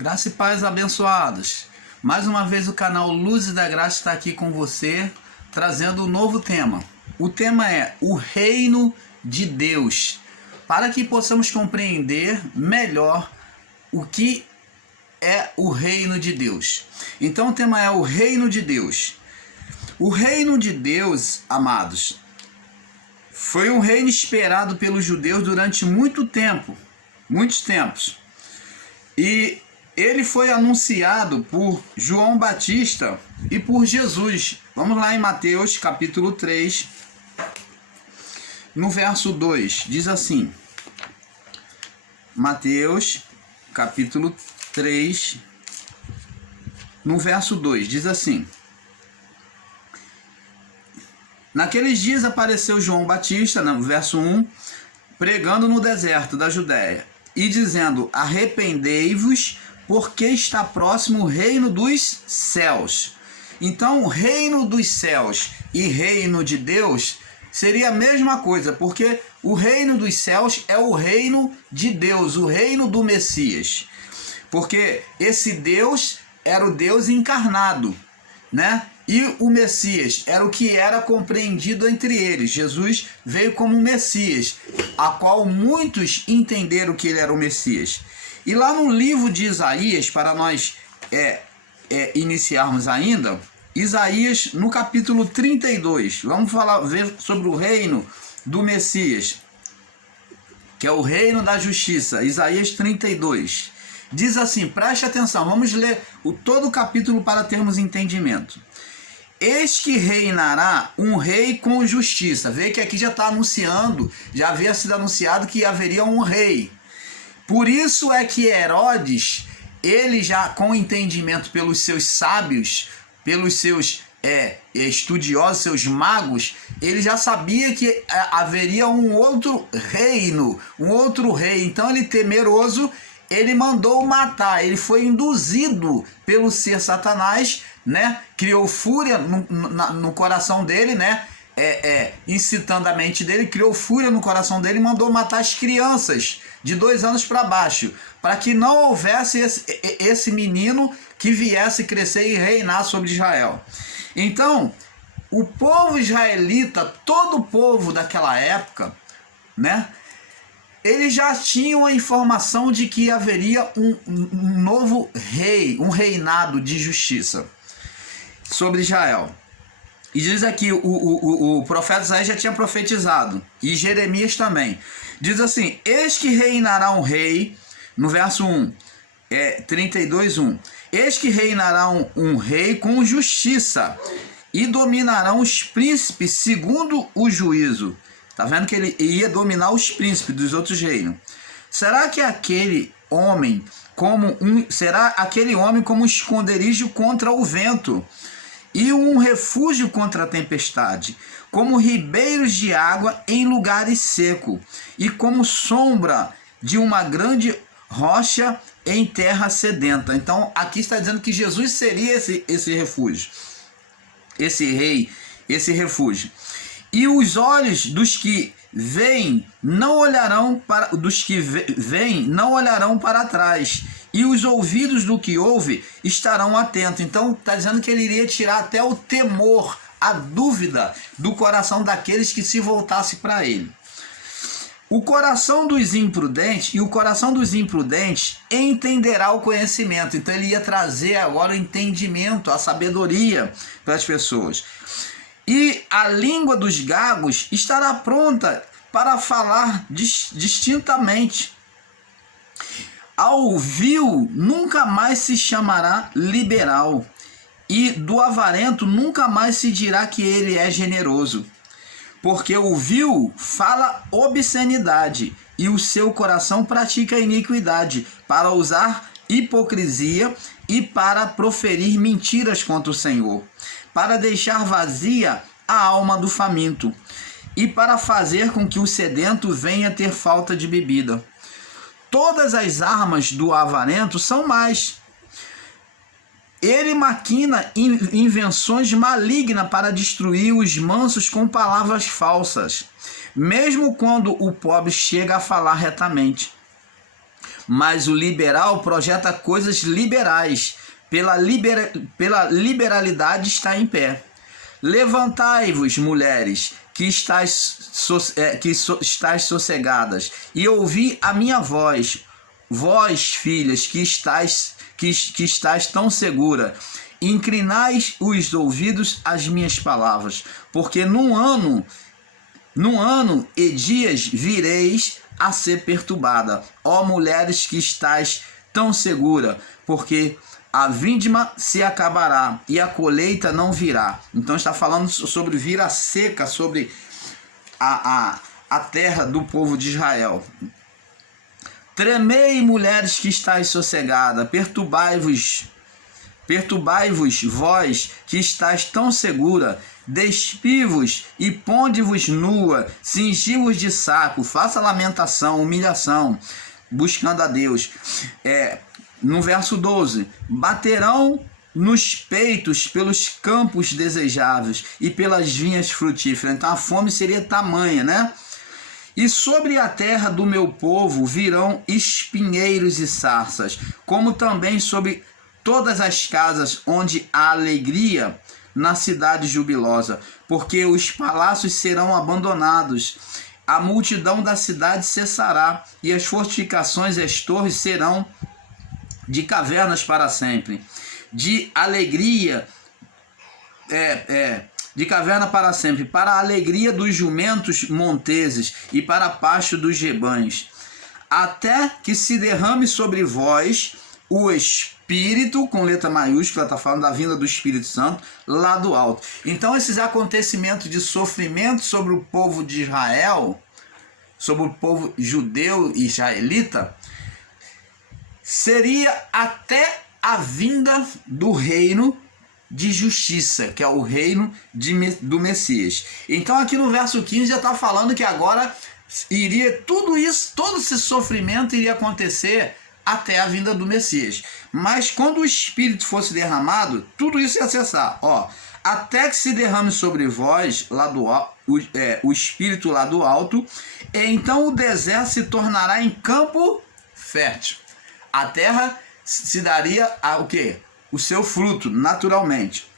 Graça e paz abençoados. Mais uma vez o canal Luzes da Graça está aqui com você, trazendo um novo tema. O tema é o Reino de Deus, para que possamos compreender melhor o que é o Reino de Deus. Então o tema é o Reino de Deus. O Reino de Deus, amados, foi um reino esperado pelos judeus durante muitos tempos. E ele foi anunciado por João Batista e por Jesus. Vamos lá em Mateus capítulo 3, no verso 2, diz assim. Mateus capítulo 3, no verso 2, diz assim. Naqueles dias apareceu João Batista, no verso 1, pregando no deserto da Judéia e dizendo: arrependei-vos, porque está próximo o reino dos céus. Então, o reino dos céus e reino de Deus seria a mesma coisa, porque o reino dos céus é o reino de Deus, o reino do Messias. Porque esse Deus era o Deus encarnado, né? E o Messias era o que era compreendido entre eles. Jesus veio como um Messias, a qual muitos entenderam que ele era o Messias. E lá no livro de Isaías, para nós iniciarmos ainda, Isaías no capítulo 32, vamos ver sobre o reino do Messias, que é o reino da justiça. Isaías 32, diz assim, preste atenção, vamos ler todo o capítulo para termos entendimento. Eis que reinará um rei com justiça. Vê que aqui já está anunciando, já havia sido anunciado que haveria um rei. Por isso é que Herodes, ele já com entendimento pelos seus sábios, pelos seus estudiosos, seus magos, ele já sabia que haveria um outro reino, um outro rei. Então ele, temeroso, ele mandou matar, ele foi induzido pelo ser Satanás, né? Criou fúria no coração dele, né? Incitando a mente dele, criou fúria no coração dele e mandou matar as crianças de 2 anos para baixo, para que não houvesse esse menino que viesse crescer e reinar sobre Israel. Então, o povo israelita, todo o povo daquela época, né? Eles já tinham a informação de que haveria um novo rei, um reinado de justiça sobre Israel. E diz aqui, o profeta Isaías já tinha profetizado, e Jeremias também. Diz assim, eis que reinará um rei, no verso 1, 32, 1. Eis que reinará um rei com justiça, e dominarão os príncipes segundo o juízo. Está vendo que ele ia dominar os príncipes dos outros reinos. Será aquele homem como um esconderijo contra o vento e um refúgio contra a tempestade, como ribeiros de água em lugares secos e como sombra de uma grande rocha em terra sedenta. Então aqui está dizendo que Jesus seria esse refúgio, esse rei, esse refúgio. E os olhos dos que veem não olharão para trás, e os ouvidos do que ouve estarão atentos. Então está dizendo que ele iria tirar até o temor, a dúvida do coração daqueles que se voltassem para ele. O coração dos imprudentes entenderá o conhecimento. Então ele ia trazer agora o entendimento, a sabedoria para as pessoas. E a língua dos gagos estará pronta para falar distintamente. Ao vil nunca mais se chamará liberal, e do avarento nunca mais se dirá que ele é generoso. Porque o vil fala obscenidade, e o seu coração pratica iniquidade, para usar hipocrisia e para proferir mentiras contra o Senhor, para deixar vazia a alma do faminto, e para fazer com que o sedento venha ter falta de bebida. Todas as armas do avarento são más. Ele maquina invenções malignas para destruir os mansos com palavras falsas, mesmo quando o pobre chega a falar retamente. mas o liberal projeta coisas liberais. Pela liberalidade está em pé. Levantai-vos, mulheres, que estáis sossegadas, e ouvi a minha voz, vós, filhas, que estáis tão segura. Inclinai os ouvidos às minhas palavras, porque num ano e dias vireis a ser perturbada, ó mulheres que estáis tão segura, porque a vindima se acabará e a colheita não virá. Então está falando sobre vir a seca, sobre a terra do povo de Israel. Tremei, mulheres que estáis sossegada, perturbai-vos, vós que estáis tão segura, despivos e ponde-vos nua, cingi-vos de saco, faça lamentação, humilhação, buscando a Deus. No verso 12, baterão nos peitos pelos campos desejáveis e pelas vinhas frutíferas. Então a fome seria tamanha, né? E sobre a terra do meu povo virão espinheiros e sarças, como também sobre todas as casas onde há alegria na cidade jubilosa, porque os palácios serão abandonados, a multidão da cidade cessará, e as fortificações e as torres serão de cavernas para sempre. De alegria, de caverna para sempre, para a alegria dos jumentos monteses e para a pasto dos rebanhos, até que se derrame sobre vós o Espírito, com letra maiúscula, está falando da vinda do Espírito Santo, lá do alto. Então esses acontecimentos de sofrimento sobre o povo de Israel, sobre o povo judeu e israelita, seria até a vinda do reino de justiça, que é o reino do Messias. Então aqui no verso 15 já está falando que agora iria tudo isso, todo esse sofrimento iria acontecer até a vinda do Messias. Mas quando o Espírito fosse derramado, tudo isso ia cessar. Até que se derrame sobre vós lá o Espírito lá do alto, então o deserto se tornará em campo fértil. A terra se daria o quê? O seu fruto, naturalmente.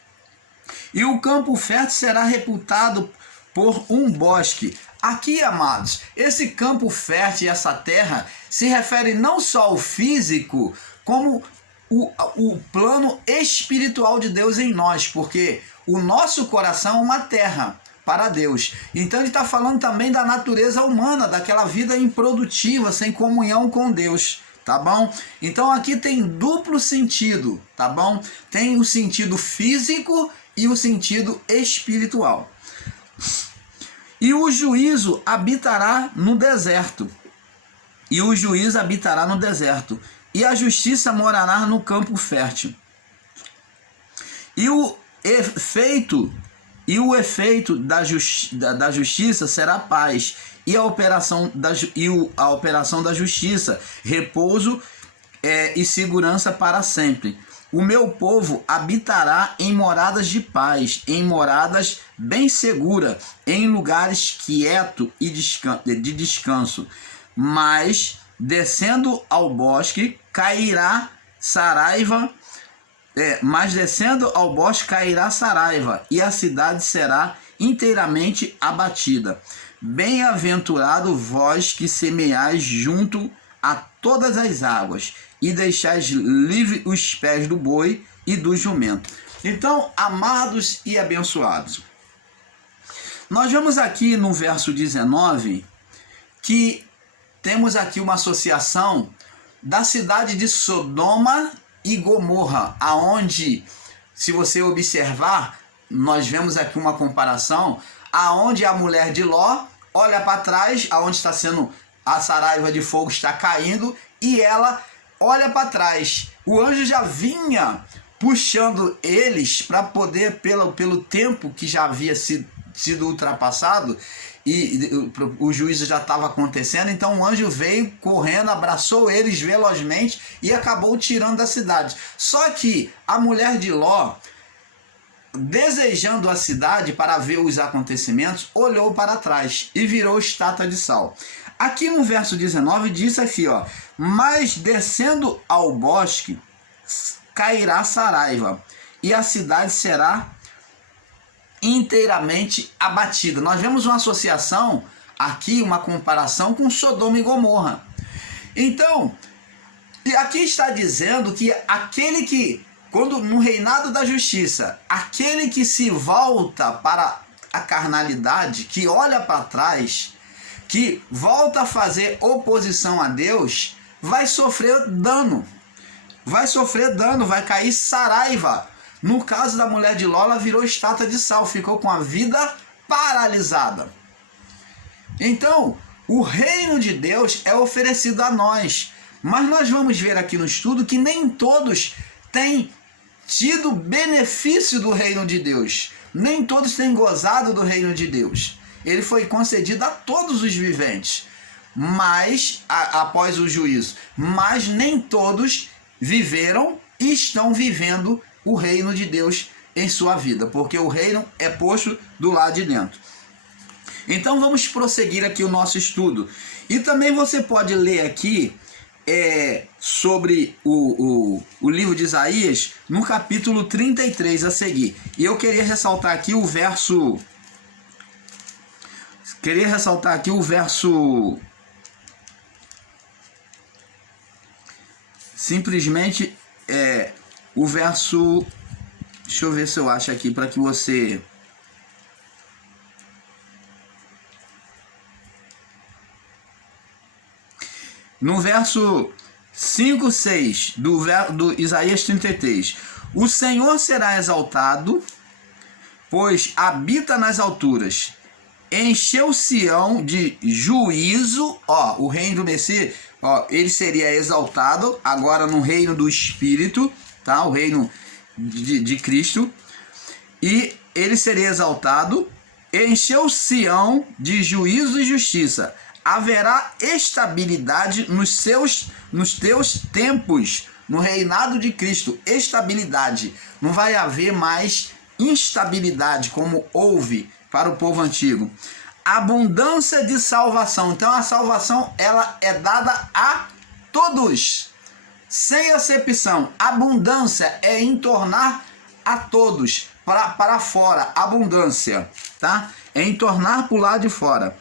E o campo fértil será reputado por um bosque. Aqui, amados, esse campo fértil e essa terra se refere não só ao físico, como o plano espiritual de Deus em nós, porque o nosso coração é uma terra para Deus. Então ele está falando também da natureza humana, daquela vida improdutiva, sem comunhão com Deus. Tá bom? Então aqui tem duplo sentido, tá bom? Tem o sentido físico e o sentido espiritual. E o juízo habitará no deserto. E a justiça morará no campo fértil. E o efeito da justiça será paz. E a operação da justiça, repouso e segurança para sempre. O meu povo habitará em moradas de paz, em moradas bem seguras, em lugares quietos e de descanso. Mas, descendo ao bosque, cairá saraiva, e a cidade será inteiramente abatida. Bem-aventurado vós que semeais junto a todas as águas e deixais livre os pés do boi e do jumento. Então, amados e abençoados, nós vemos aqui no verso 19 que temos aqui uma associação da cidade de Sodoma e Gomorra, aonde, se você observar, nós vemos aqui uma comparação, aonde a mulher de Ló olha para trás, aonde está sendo a saraiva de fogo está caindo, e ela olha para trás. O anjo já vinha puxando eles para poder, pelo tempo que já havia sido ultrapassado, e o juízo já estava acontecendo, então o anjo veio correndo, abraçou eles velozmente e acabou tirando da cidade. Só que a mulher de Ló, desejando a cidade para ver os acontecimentos, olhou para trás e virou estátua de sal. Aqui no verso 19 diz aqui, ó: mas descendo ao bosque cairá Saraiva, e a cidade será inteiramente abatida. Nós vemos uma associação aqui, uma comparação com Sodoma e Gomorra. Então, aqui está dizendo que aquele que, quando no reinado da justiça, aquele que se volta para a carnalidade, que olha para trás, que volta a fazer oposição a Deus, vai sofrer dano. Vai sofrer dano, vai cair Saraiva. No caso da mulher de Ló, ela virou estátua de sal, ficou com a vida paralisada. Então, o reino de Deus é oferecido a nós. Mas nós vamos ver aqui no estudo que nem todos têm tido benefício do reino de Deus. Nem todos têm gozado do reino de Deus. Ele foi concedido a todos os viventes, mas após o juízo. Mas nem todos viveram e estão vivendo o reino de Deus em sua vida, porque o reino é posto do lado de dentro. Então vamos prosseguir aqui o nosso estudo. E também você pode ler aqui sobre o livro de Isaías, no capítulo 33 a seguir. E eu queria ressaltar aqui o verso... Simplesmente o verso... Deixa eu ver se eu acho aqui para que você... No verso 5, 6 do Isaías 33. O Senhor será exaltado, pois habita nas alturas. Encheu Sião de juízo. Ó, o reino do Messias, ó, ele seria exaltado agora no reino do Espírito, tá? O reino de Cristo. E ele seria exaltado. Encheu Sião de juízo e justiça. Haverá estabilidade nos teus tempos, no reinado de Cristo. Estabilidade. Não vai haver mais instabilidade como houve para o povo antigo. Abundância de salvação. Então a salvação, ela é dada a todos, sem acepção. Abundância é entornar a todos, para fora. Abundância, tá? É entornar para o lado de fora.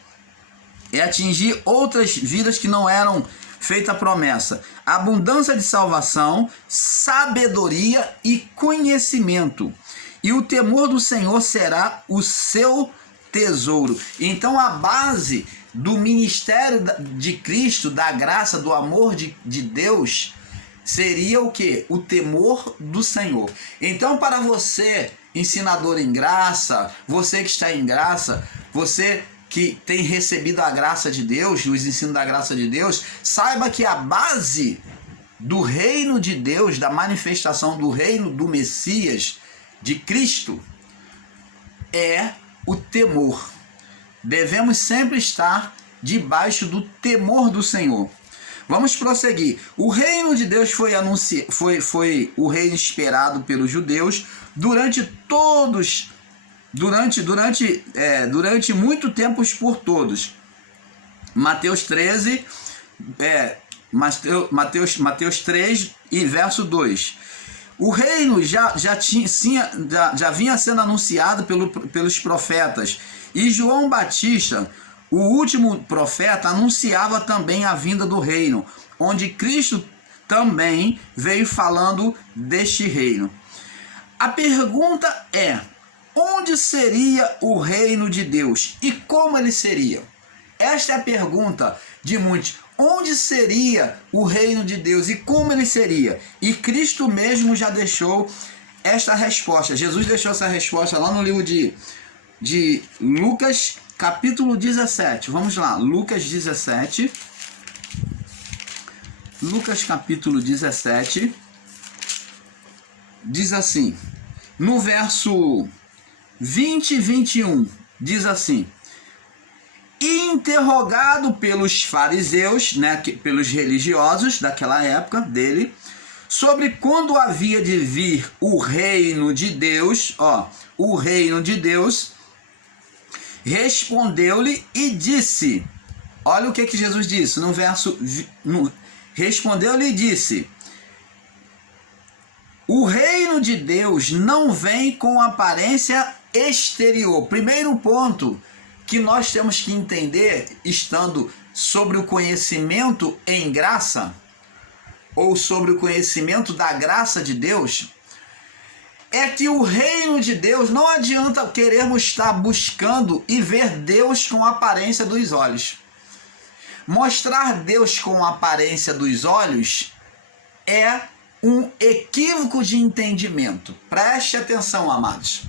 É atingir outras vidas que não eram feita a promessa. Abundância de salvação, sabedoria e conhecimento. E o temor do Senhor será o seu tesouro. Então a base do ministério de Cristo, da graça, do amor de Deus, seria o quê? O temor do Senhor. Então, para você, ensinador em graça, você que está em graça, você que tem recebido a graça de Deus, os ensinos da graça de Deus, saiba que a base do reino de Deus, da manifestação do reino do Messias, de Cristo, é o temor. Devemos sempre estar debaixo do temor do Senhor. Vamos prosseguir. O reino de Deus foi o reino esperado pelos judeus durante muito tempo por todos. Mateus 13, Mateus 3 e verso 2. O reino já vinha sendo anunciado pelos profetas. E João Batista, o último profeta, anunciava também a vinda do reino, onde Cristo também veio falando deste reino. A pergunta é: onde seria o reino de Deus e como ele seria? Esta é a pergunta de muitos. Onde seria o reino de Deus e como ele seria? E Cristo mesmo já deixou esta resposta. Jesus deixou essa resposta lá no livro de Lucas, capítulo 17. Vamos lá, Lucas 17. Lucas, capítulo 17. Diz assim, no verso 20 e 21, diz assim: interrogado pelos fariseus, né, pelos religiosos daquela época dele, sobre quando havia de vir o reino de Deus, o reino de Deus, respondeu-lhe e disse: Olha o que Jesus disse no verso... Respondeu-lhe e disse: o reino de Deus não vem com aparência exterior. Primeiro ponto que nós temos que entender, estando sobre o conhecimento em graça, ou sobre o conhecimento da graça de Deus, é que o reino de Deus não adianta querermos estar buscando e ver Deus com a aparência dos olhos. Mostrar Deus com a aparência dos olhos é um equívoco de entendimento. Preste atenção, amados.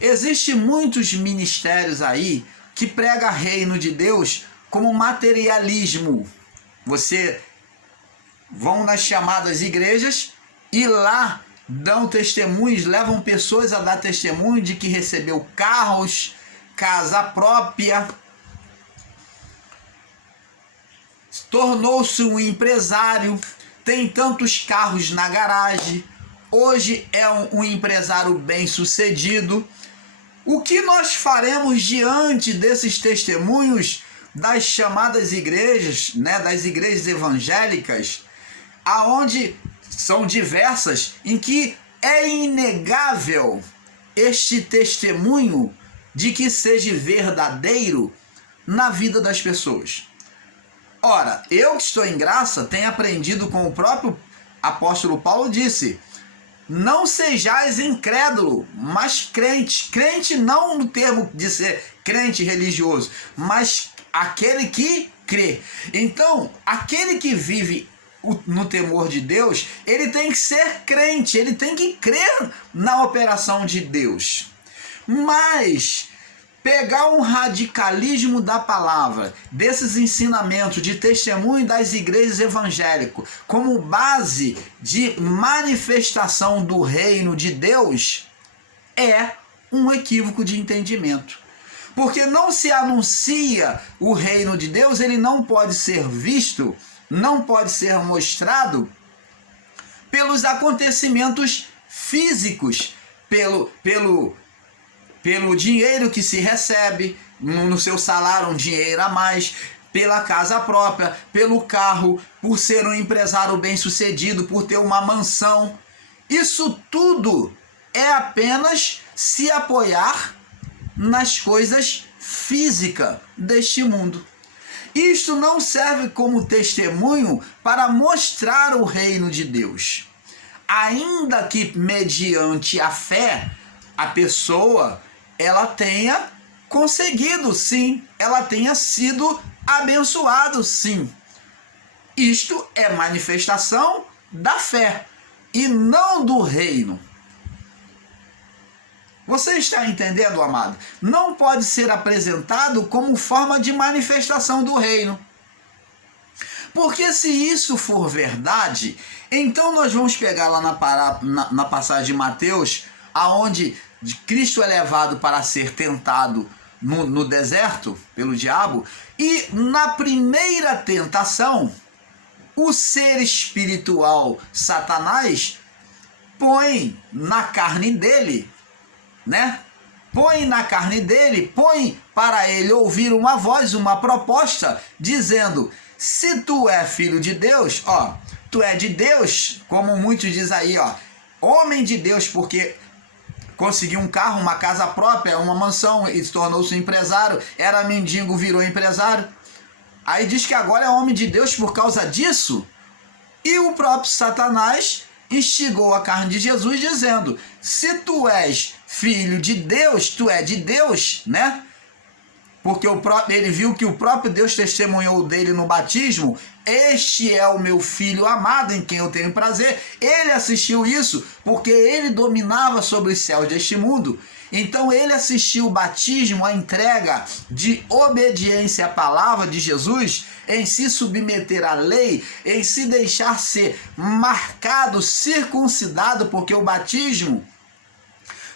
Existem muitos ministérios aí que pregam reino de Deus como materialismo. Você vão nas chamadas igrejas e lá dão testemunhos, levam pessoas a dar testemunho de que recebeu carros, casa própria, tornou-se um empresário, tem tantos carros na garagem, hoje é um empresário bem-sucedido. O que nós faremos diante desses testemunhos das chamadas igrejas, né, das igrejas evangélicas, aonde são diversas, em que é inegável este testemunho de que seja verdadeiro na vida das pessoas? Ora, eu que estou em graça, tenho aprendido com o próprio apóstolo Paulo, disse: não sejais incrédulo, mas crente. Crente não no termo de ser crente religioso, mas aquele que crê. Então, aquele que vive no temor de Deus, ele tem que ser crente, ele tem que crer na operação de Deus. Mas pegar um radicalismo da palavra, desses ensinamentos de testemunho das igrejas evangélicas, como base de manifestação do reino de Deus, é um equívoco de entendimento. Porque não se anuncia o reino de Deus, ele não pode ser visto, não pode ser mostrado pelos acontecimentos físicos, pelo dinheiro que se recebe, no seu salário um dinheiro a mais, pela casa própria, pelo carro, por ser um empresário bem-sucedido, por ter uma mansão. Isso tudo é apenas se apoiar nas coisas físicas deste mundo. Isto não serve como testemunho para mostrar o reino de Deus. Ainda que mediante a fé, a pessoa ela tenha conseguido, sim, ela tenha sido abençoado, sim. Isto é manifestação da fé e não do reino. Você está entendendo, amado? Não pode ser apresentado como forma de manifestação do reino. Porque se isso for verdade, então nós vamos pegar lá na passagem de Mateus, aonde Cristo é levado para ser tentado no deserto pelo diabo, e na primeira tentação, o ser espiritual Satanás põe na carne dele, né? Põe para ele ouvir uma voz, uma proposta, dizendo: se tu é filho de Deus, ó, tu é de Deus, como muitos dizem aí, ó, homem de Deus, porque conseguiu um carro, uma casa própria, uma mansão e tornou-se um empresário, era mendigo, virou empresário. Aí diz que agora é homem de Deus por causa disso. E o próprio Satanás instigou a carne de Jesus dizendo: se tu és filho de Deus, tu é de Deus, né? Porque ele viu que o próprio Deus testemunhou dele no batismo: este é o meu filho amado em quem eu tenho prazer. Ele assistiu isso porque ele dominava sobre os céus deste mundo. Então ele assistiu o batismo, a entrega de obediência à palavra de Jesus, em se submeter à lei, em se deixar ser marcado, circuncidado, porque o batismo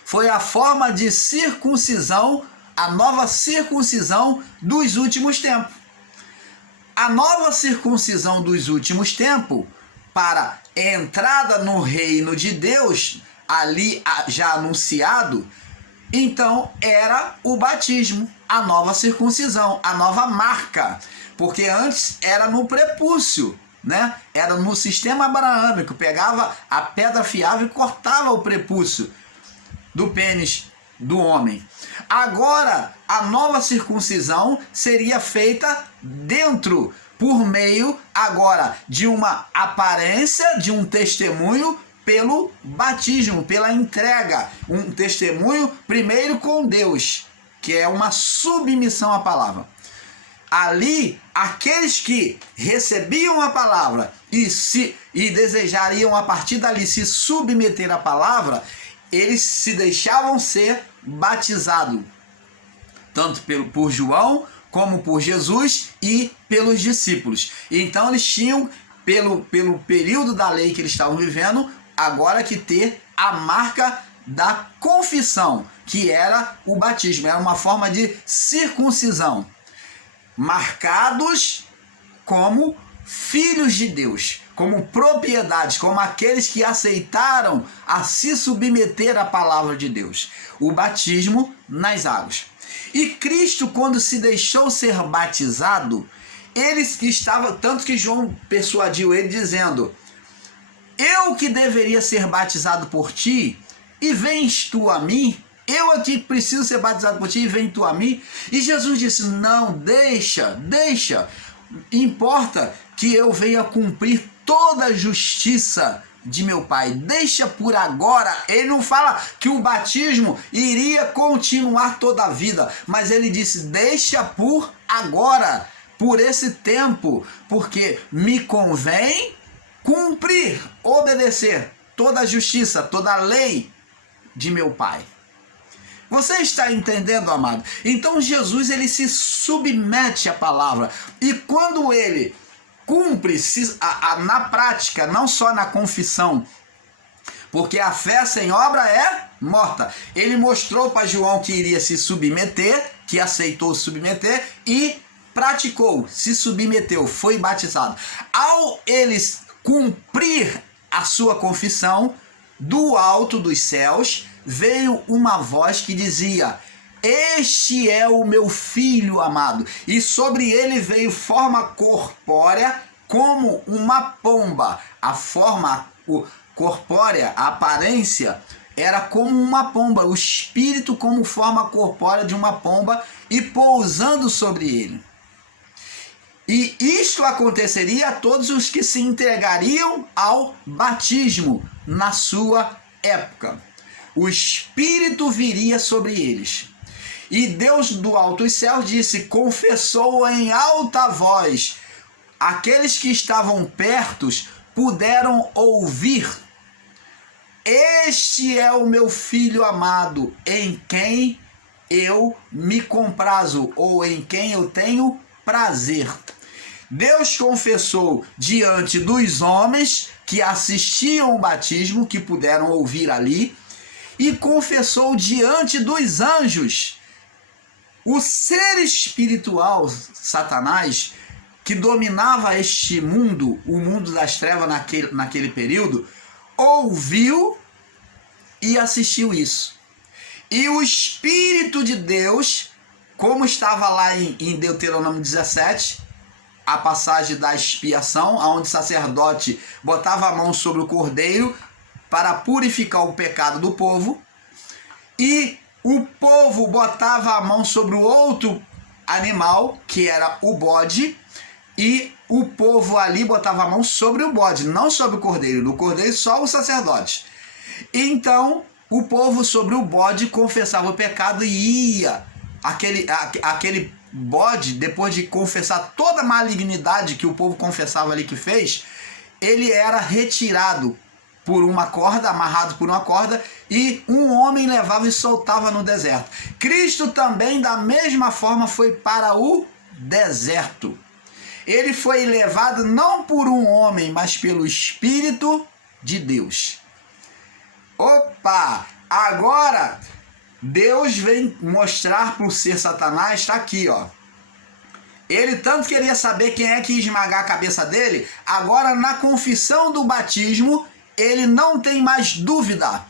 foi a forma de circuncisão, a nova circuncisão dos últimos tempos. A nova circuncisão dos últimos tempos, para entrada no reino de Deus, ali já anunciado, então era o batismo, a nova circuncisão, a nova marca. porque antes era no prepúcio, né? Era no sistema abraâmico, pegava a pedra afiava e cortava o prepúcio do pênis do homem. Agora, a nova circuncisão seria feita dentro, por meio agora de uma aparência, de um testemunho pelo batismo, pela entrega. Um testemunho primeiro com Deus, que é uma submissão à palavra. Ali, aqueles que recebiam a palavra e desejariam a partir dali se submeter à palavra, eles se deixavam ser batizados, tanto por João, como por Jesus e pelos discípulos. Então eles tinham, pelo período da lei que eles estavam vivendo, agora que ter a marca da confissão, que era o batismo, era uma forma de circuncisão. Marcados como filhos de Deus, como propriedades, como aqueles que aceitaram a se submeter à palavra de Deus. O batismo nas águas. E Cristo, quando se deixou ser batizado, eles que estavam, tanto que João persuadiu ele dizendo: eu que deveria ser batizado por ti, e vens tu a mim? Eu aqui preciso ser batizado por ti e vem tu a mim? E Jesus disse: não, deixa. Importa que eu venha cumprir toda a justiça de meu Pai. Deixa por agora. Ele não fala que o batismo iria continuar toda a vida, mas ele disse: deixa por agora, por esse tempo, porque me convém cumprir, obedecer toda a justiça, toda a lei de meu Pai. Você está entendendo, amado? Então Jesus, ele se submete à palavra, e quando ele cumpre na prática, não só na confissão, porque a fé sem obra é morta. Ele mostrou para João que iria se submeter, que aceitou se submeter e praticou, se submeteu, foi batizado. Ao eles cumprir a sua confissão, do alto dos céus veio uma voz que dizia: este é o meu filho amado. E sobre ele veio forma corpórea como uma pomba. A forma corpórea, a aparência, era como uma pomba. O espírito como forma corpórea de uma pomba e pousando sobre ele. E isto aconteceria a todos os que se entregariam ao batismo na sua época. O Espírito viria sobre eles. E Deus do alto dos céus disse, confessou em alta voz. Aqueles que estavam perto puderam ouvir. Este é o meu filho amado, em quem eu me comprazo, ou em quem eu tenho prazer. Deus confessou diante dos homens que assistiam o batismo, que puderam ouvir ali, e confessou diante dos anjos. O ser espiritual, Satanás, que dominava este mundo, o mundo das trevas naquele período, ouviu e assistiu isso. E o Espírito de Deus, como estava lá em Deuteronômio 17, a passagem da expiação, onde o sacerdote botava a mão sobre o cordeiro para purificar o pecado do povo, e o povo botava a mão sobre o outro animal, que era o bode, e o povo ali botava a mão sobre o bode, não sobre o cordeiro. Do cordeiro só o sacerdote. Então o povo sobre o bode confessava o pecado e ia. Aquele bode, depois de confessar toda a malignidade que o povo confessava ali que fez, ele era retirado por uma corda, amarrado por uma corda, e um homem levava e soltava no deserto. Cristo também, da mesma forma, foi para o deserto. Ele foi levado não por um homem, mas pelo Espírito de Deus. Opa! Agora, Deus vem mostrar para o ser Satanás, está aqui, ó. Ele tanto queria saber quem é que ia esmagar a cabeça dele, agora na confissão do batismo, ele não tem mais dúvida.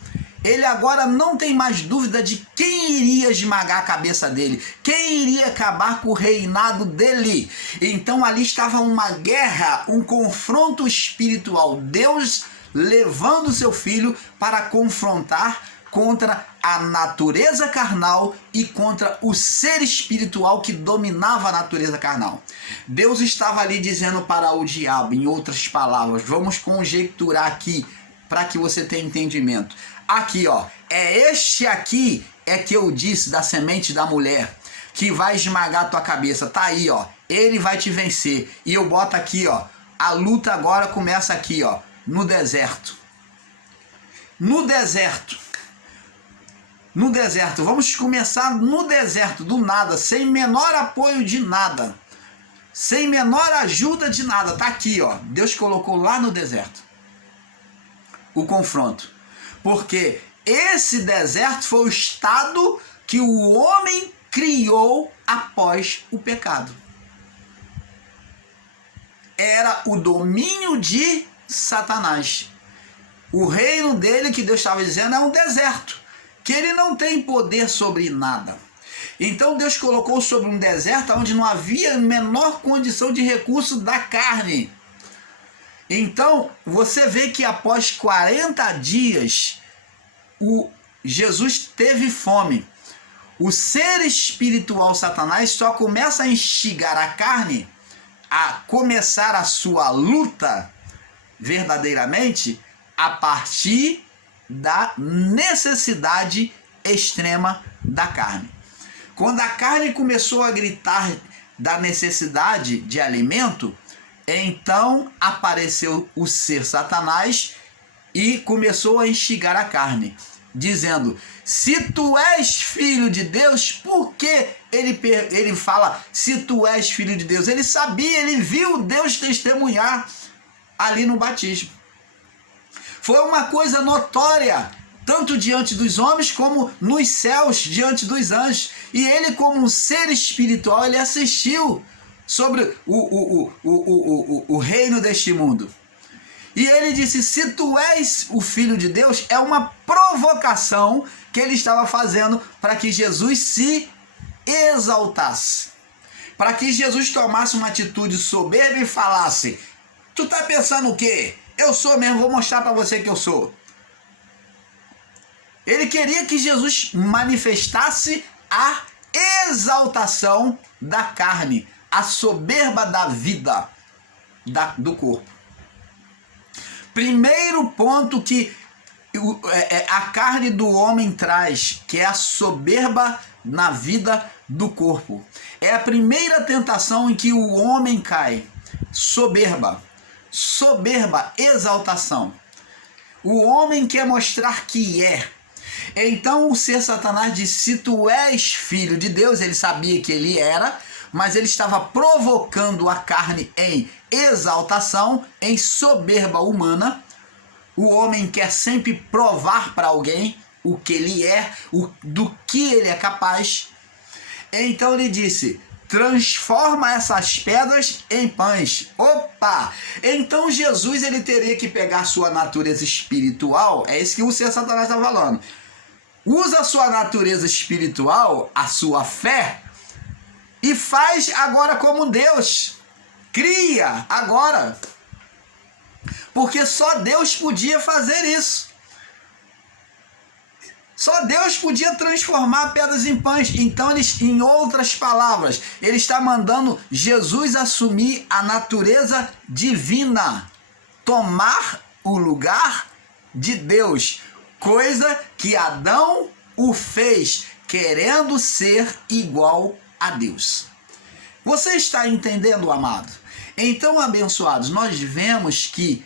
ele agora não tem mais dúvida de quem iria esmagar a cabeça dele, quem iria acabar com o reinado dele. Então ali estava uma guerra, um confronto espiritual. Deus levando seu filho para confrontar contra a natureza carnal e contra o ser espiritual que dominava a natureza carnal. Deus estava ali dizendo para o diabo, em outras palavras, vamos conjecturar aqui para que você tenha entendimento. Aqui, ó, este aqui é que eu disse da semente da mulher, que vai esmagar a tua cabeça. Tá aí, ó, ele vai te vencer. E eu boto aqui, ó, a luta agora começa aqui, ó, no deserto. No deserto. No deserto, vamos começar no deserto, do nada, sem menor apoio de nada, sem menor ajuda de nada. Tá aqui, ó, Deus colocou lá no deserto o confronto, porque esse deserto foi o estado que o homem criou após o pecado. Era o domínio de Satanás. O reino dele, que Deus estava dizendo, é um deserto, que ele não tem poder sobre nada. Então Deus colocou sobre um deserto onde não havia menor condição de recurso da carne. Então você vê que após 40 dias Jesus teve fome. O ser espiritual Satanás só começa a instigar a carne a começar a sua luta verdadeiramente a partir da necessidade extrema da carne. Quando a carne começou a gritar da necessidade de alimento, então apareceu o ser Satanás e começou a instigar a carne, dizendo: se tu és filho de Deus, por que ele fala se tu és filho de Deus? Ele sabia, ele viu Deus testemunhar ali no batismo. Foi uma coisa notória, tanto diante dos homens como nos céus, diante dos anjos. E ele, como um ser espiritual, ele assistiu sobre o reino deste mundo. E ele disse: se tu és o filho de Deus, é uma provocação que ele estava fazendo para que Jesus se exaltasse. Para que Jesus tomasse uma atitude soberba e falasse: tu tá pensando o quê? Eu sou mesmo, vou mostrar para você que eu sou. Ele queria que Jesus manifestasse a exaltação da carne, a soberba da vida, do corpo. Primeiro ponto que a carne do homem traz, que é a soberba na vida do corpo. É a primeira tentação em que o homem cai. Soberba. Soberba, exaltação. O homem quer mostrar que é. Então o ser Satanás disse: se tu és filho de Deus, ele sabia que ele era, mas ele estava provocando a carne em exaltação, em soberba humana. O homem quer sempre provar para alguém o que ele é, do que ele é capaz. Então ele disse: transforma essas pedras em pães. Opa! Então Jesus, ele teria que pegar sua natureza espiritual, é isso que o ser Satanás está falando. Usa a sua natureza espiritual, a sua fé, e faz agora como Deus. Cria agora. Porque só Deus podia fazer isso. Só Deus podia transformar pedras em pães. Então, em outras palavras, ele está mandando Jesus assumir a natureza divina, tomar o lugar de Deus, coisa que Adão o fez, querendo ser igual a Deus. Você está entendendo, amado? Então, abençoados, nós vemos que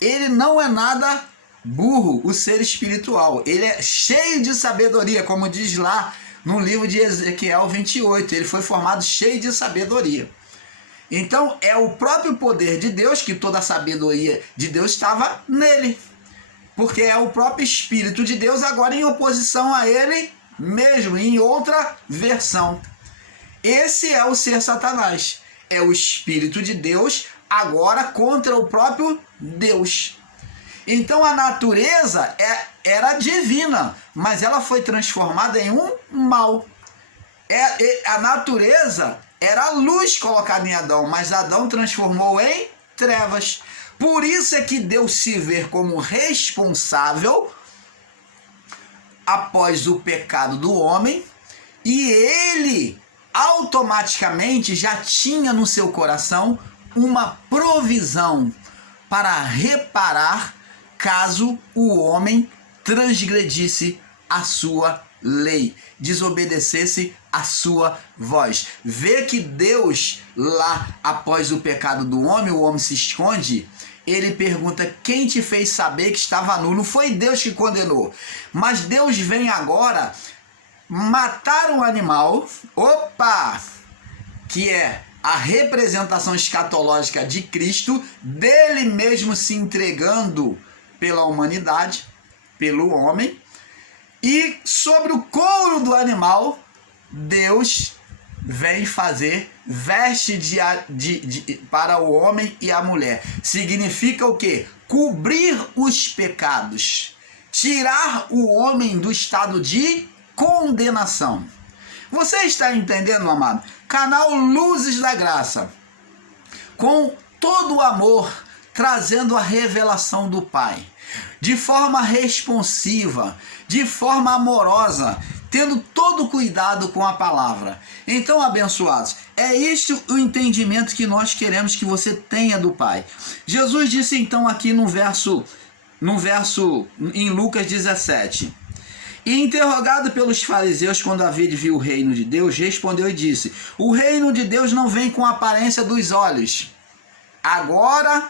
ele não é nada burro, o ser espiritual. Ele é cheio de sabedoria, como diz lá no livro de Ezequiel 28. Ele foi formado cheio de sabedoria. Então é o próprio poder de Deus, que toda a sabedoria de Deus estava nele. Porque é o próprio Espírito de Deus agora em oposição a ele mesmo, em outra versão. Esse é o ser Satanás. É o Espírito de Deus agora contra o próprio Deus. Então a natureza era divina, mas ela foi transformada em um mal. A natureza era a luz colocada em Adão, mas Adão transformou em trevas. Por isso é que Deus se vê como responsável após o pecado do homem, e ele automaticamente já tinha no seu coração uma provisão para reparar caso o homem transgredisse a sua lei, desobedecesse a sua voz. Vê que Deus, lá após o pecado do homem, o homem se esconde, ele pergunta: quem te fez saber que estava nu? Não foi Deus que condenou, mas Deus vem agora matar um animal, que é a representação escatológica de Cristo, dele mesmo se entregando pela humanidade, pelo homem, e sobre o couro do animal, Deus vem fazer veste para o homem e a mulher. Significa o quê? Cobrir os pecados, tirar o homem do estado de condenação. Você está entendendo, amado? Canal Luzes da Graça, com todo o amor, trazendo a revelação do Pai, de forma responsiva, de forma amorosa, tendo todo o cuidado com a palavra. Então, abençoados, é este o entendimento que nós queremos que você tenha do Pai. Jesus disse então aqui no verso em Lucas 17: e interrogado pelos fariseus quando havia de vir o reino de Deus, respondeu e disse: o reino de Deus não vem com a aparência dos olhos. Agora,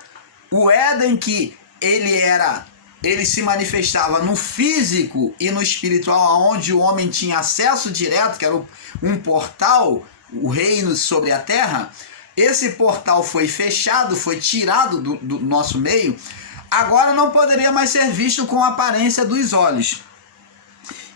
o Éden que ele se manifestava no físico e no espiritual, onde o homem tinha acesso direto, que era um portal, o reino sobre a terra. Esse portal foi fechado, foi tirado do nosso meio. Agora não poderia mais ser visto com a aparência dos olhos.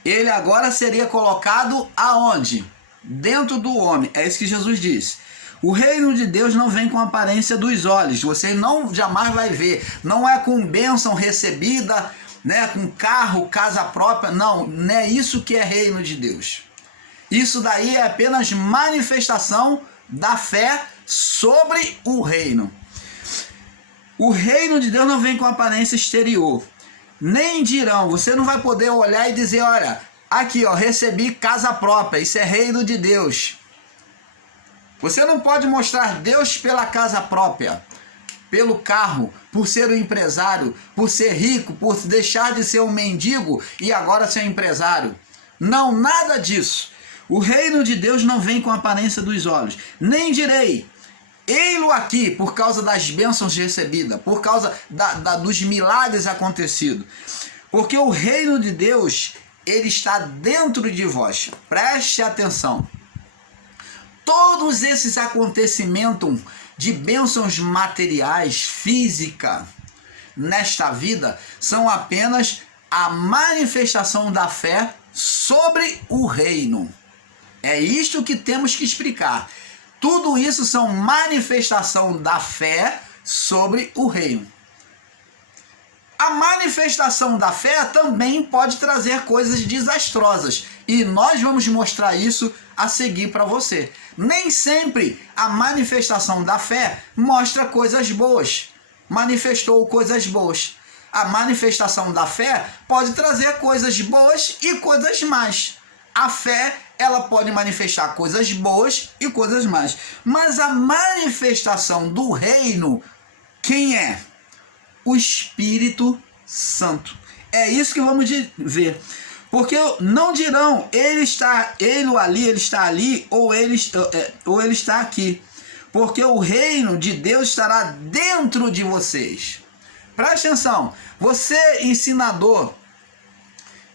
Ele agora seria colocado aonde? Dentro do homem. É isso que Jesus disse. O reino de Deus não vem com a aparência dos olhos. Você não jamais vai ver. Não é com bênção recebida, né, com carro, casa própria. Não é isso que é reino de Deus. Isso daí é apenas manifestação da fé sobre o reino. O reino de Deus não vem com aparência exterior. Nem dirão, você não vai poder olhar e dizer: olha, aqui ó, recebi casa própria, isso é reino de Deus. Você não pode mostrar Deus pela casa própria, pelo carro, por ser um empresário, por ser rico, por deixar de ser um mendigo e agora ser um empresário. Não, nada disso. O reino de Deus não vem com a aparência dos olhos. Nem direi: ei-lo aqui, por causa das bênçãos recebidas, por causa dos milagres acontecidos. Porque o reino de Deus, ele está dentro de vós. Preste atenção. Todos esses acontecimentos de bênçãos materiais, física, nesta vida, são apenas a manifestação da fé sobre o reino. É isto que temos que explicar. Tudo isso são manifestação da fé sobre o reino. A manifestação da fé também pode trazer coisas desastrosas. E nós vamos mostrar isso a seguir para você. Nem sempre a manifestação da fé mostra coisas boas. Manifestou coisas boas. A manifestação da fé pode trazer coisas boas e coisas más. A fé, ela pode manifestar coisas boas e coisas más. Mas a manifestação do reino, quem é? O Espírito Santo. É isso que vamos ver. Porque não dirão: ele está ali, ou ele está aqui. Porque o reino de Deus estará dentro de vocês. Preste atenção. Você, ensinador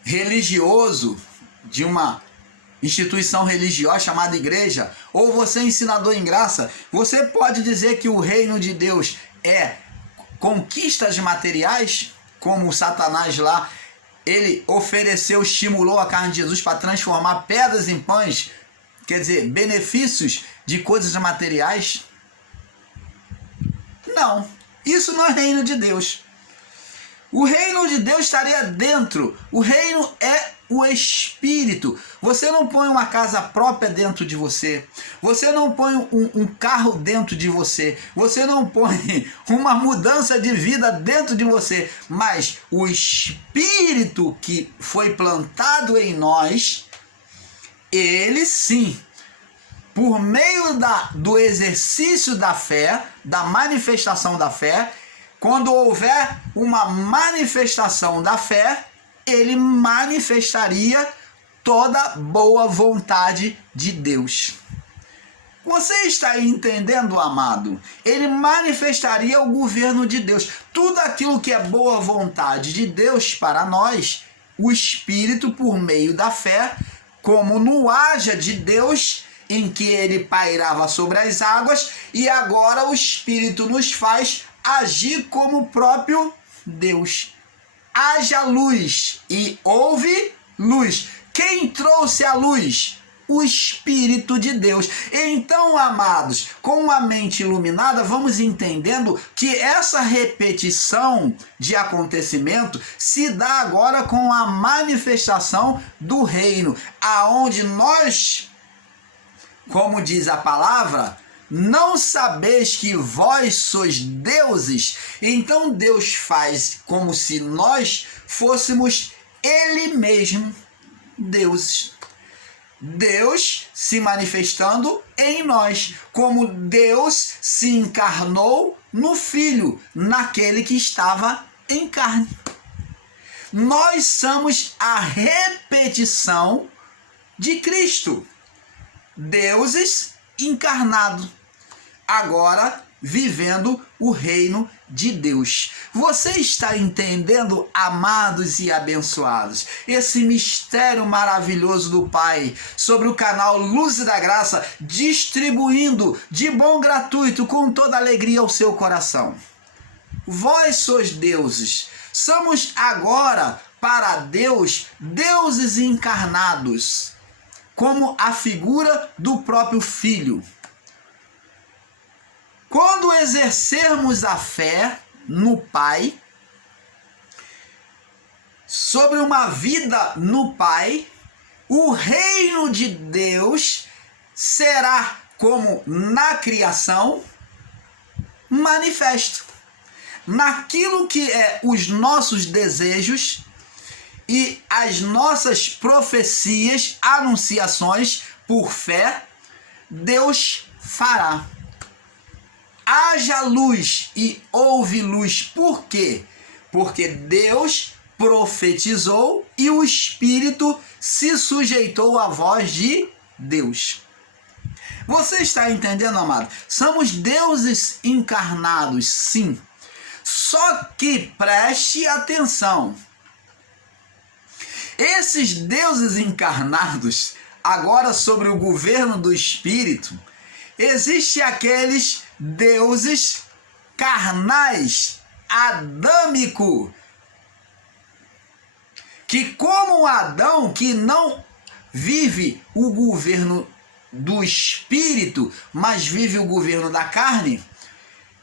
religioso de uma instituição religiosa chamada igreja, ou você, ensinador em graça, você pode dizer que o reino de Deus é conquistas materiais, como o Satanás lá, ele ofereceu, estimulou a carne de Jesus para transformar pedras em pães, quer dizer, benefícios de coisas materiais? Não, isso não é reino de Deus. O reino de Deus estaria dentro. O reino é o Espírito. Você não põe uma casa própria dentro de você. Você não põe um carro dentro de você. Você não põe uma mudança de vida dentro de você. Mas o Espírito que foi plantado em nós, ele sim, por meio do exercício da fé, da manifestação da fé, quando houver uma manifestação da fé, ele manifestaria toda a boa vontade de Deus. Você está entendendo, amado? Ele manifestaria o governo de Deus. Tudo aquilo que é boa vontade de Deus para nós, o Espírito, por meio da fé, como no haja de Deus, em que ele pairava sobre as águas, e agora o Espírito nos faz agir como o próprio Deus. Haja luz e houve luz. Quem trouxe a luz? O Espírito de Deus. Então, amados, com a mente iluminada, vamos entendendo que essa repetição de acontecimento se dá agora com a manifestação do reino, aonde nós, como diz a palavra, não sabeis que vós sois deuses? Então Deus faz como se nós fôssemos Ele mesmo deuses. Deus se manifestando em nós, como Deus se encarnou no Filho, naquele que estava em carne. Nós somos a repetição de Cristo, deuses encarnado, agora vivendo o reino de Deus. Você está entendendo, amados e abençoados, esse mistério maravilhoso do Pai sobre o canal Luz da Graça, distribuindo de bom gratuito com toda alegria ao seu coração. Vós sois deuses. Somos agora para Deus deuses encarnados, como a figura do próprio Filho. Quando exercermos a fé no Pai, sobre uma vida no Pai, o reino de Deus será, como na criação, manifesto. Naquilo que é os nossos desejos e as nossas profecias, anunciações por fé, Deus fará. Haja luz e houve luz. Por quê? Porque Deus profetizou e o Espírito se sujeitou à voz de Deus. Você está entendendo, amado? Somos deuses encarnados, sim. Só que preste atenção. Esses deuses encarnados, agora sobre o governo do Espírito, existem aqueles deuses carnais, adâmico, que como Adão, que não vive o governo do Espírito, mas vive o governo da carne,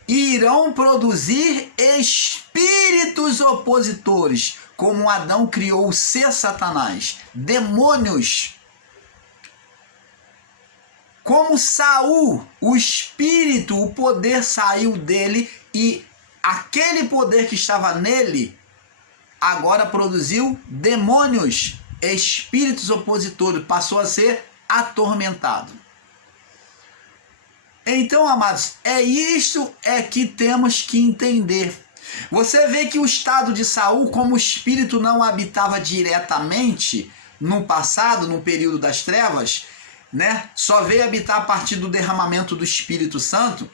irão produzir espíritos opositores, como Adão criou o ser Satanás, demônios. Como Saul, o espírito, o poder saiu dele e aquele poder que estava nele agora produziu demônios, espíritos opositores, passou a ser atormentado. Então, amados, isto que temos que entender. Você vê que o estado de Saul, como o espírito não habitava diretamente no passado, no período das trevas, né? Só veio habitar a partir do derramamento do Espírito Santo.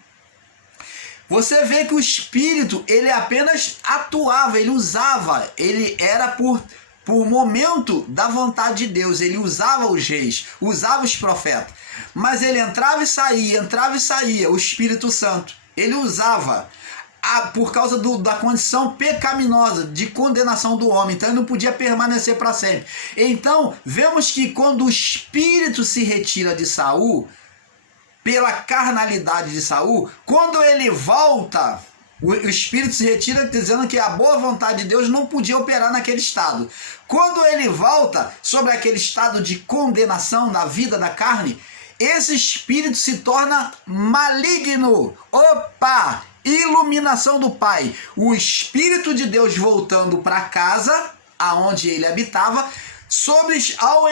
Você vê que o Espírito, ele apenas atuava, ele usava, ele era por momento da vontade de Deus, ele usava os reis, usava os profetas, mas ele entrava e saía, o Espírito Santo, ele usava por causa da condição pecaminosa de condenação do homem, então ele não podia permanecer para sempre. Então vemos que quando o espírito se retira de Saul, pela carnalidade de Saul, quando ele volta O Espírito se retira dizendo que a boa vontade de Deus não podia operar naquele estado. Quando ele volta sobre aquele estado de condenação na vida da carne, esse Espírito se torna maligno. Opa! Iluminação do Pai. O Espírito de Deus voltando para casa, aonde ele habitava, ao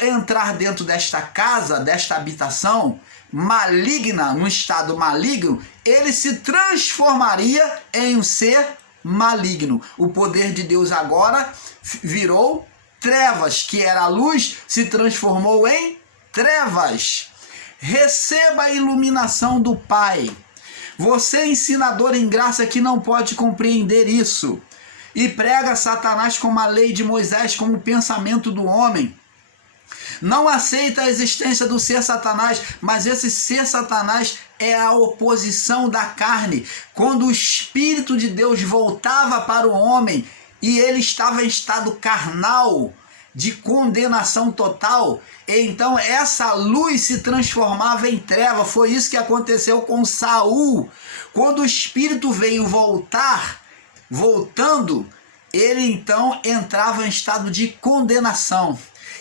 entrar dentro desta casa, desta habitação maligna, num estado maligno, ele se transformaria em um ser maligno. O poder de Deus agora virou trevas, que era a luz, se transformou em trevas. Receba a iluminação do Pai. Você, ensinador em graça, que não pode compreender isso e prega Satanás como a lei de Moisés, como o pensamento do homem. Não aceita a existência do ser Satanás, mas esse ser Satanás é a oposição da carne. Quando o Espírito de Deus voltava para o homem e ele estava em estado carnal, de condenação total, então essa luz se transformava em treva. Foi isso que aconteceu com Saul. Quando o Espírito veio voltando, ele então entrava em estado de condenação.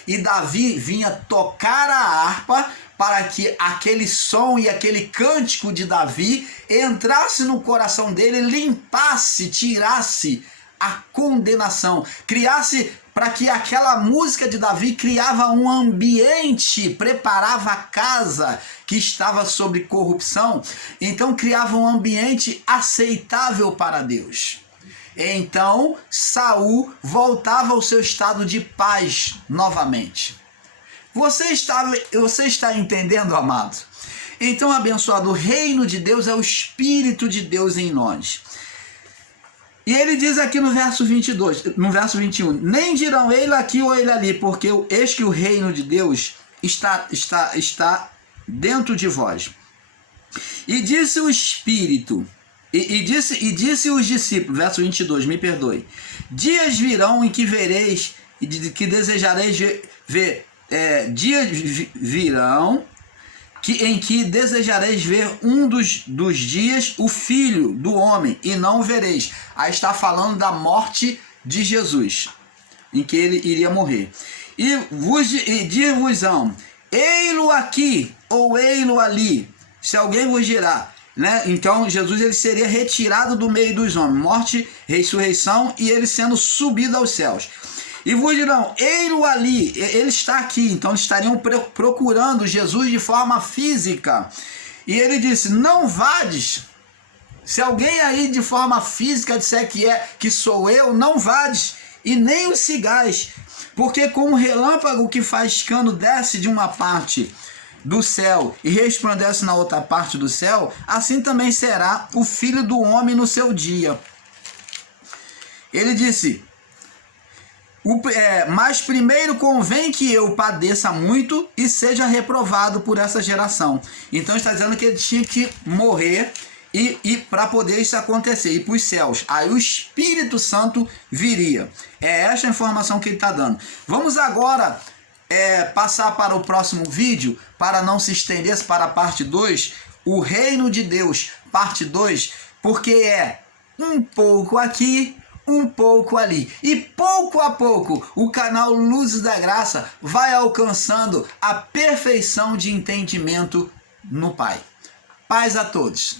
E Davi vinha tocar a harpa para que aquele som e aquele cântico de Davi entrasse no coração dele, limpasse, tirasse a condenação, criasse, para que aquela música de Davi criava um ambiente, preparava a casa que estava sob corrupção, então criava um ambiente aceitável para Deus. Então Saul voltava ao seu estado de paz novamente. Você está entendendo, amado? Então, abençoado, o reino de Deus é o Espírito de Deus em nós. E ele diz aqui no verso 21, nem dirão ele aqui ou ele ali, porque eis que o reino de Deus está dentro de vós. E disse o Espírito, e disse os discípulos, verso 22, me perdoe, dias virão em que vereis, que desejareis ver, dias virão em que desejareis ver um dos dias o Filho do Homem, e não o vereis. Aí está falando da morte de Jesus, em que ele iria morrer. E dir-vos-ão, ei-lo aqui, ou ei-lo ali, se alguém vos dirá, né? Então Jesus ele seria retirado do meio dos homens, morte, ressurreição, e ele sendo subido aos céus. E vos dirão, ei-lo ali, ele está aqui. Então estariam procurando Jesus de forma física. E ele disse, não vades. Se alguém aí de forma física disser que sou eu, não vades, e nem o sigais. Porque como o relâmpago que faz cano desce de uma parte do céu e resplandece na outra parte do céu, assim também será o Filho do Homem no seu dia. Ele disse, mas primeiro convém que eu padeça muito e seja reprovado por essa geração. Então está dizendo que ele tinha que morrer e para poder isso acontecer, ir para os céus. Aí o Espírito Santo viria. É essa a informação que ele está dando. Vamos agora passar para o próximo vídeo, para não se estender para a parte 2, o Reino de Deus, parte 2, porque é um pouco aqui, um pouco ali. E pouco a pouco o canal Luzes da Graça vai alcançando a perfeição de entendimento no Pai. Paz a todos.